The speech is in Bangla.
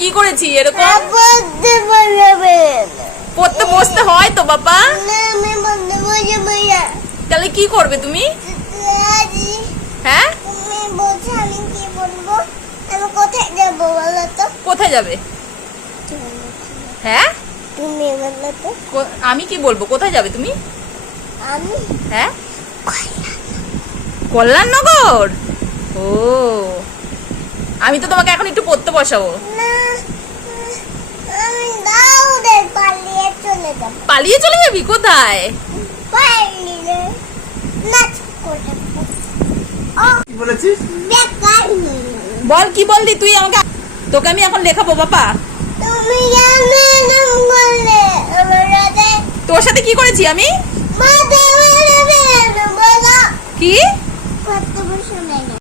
কি করেছি এরকম? পড়তে বসতে হয় তো বাবা। তাহলে কি করবে তুমি? হ্যাঁ, কোথায় যাবে? হ্যাঁ, আমি কি বলবো? কোথায় যাবে তুমি? হ্যাঁ, কল্যাণনগর। ও, আমি তো তোমাকে এখন একটু পড়তে বসাবো। পালিয়ে চলে যাবি? কোথায়? বল, কি বললি তুই আমাকে? তোকে আমি এখন লেখাবো বাবা। তোর সাথে কি করেছি আমি? কি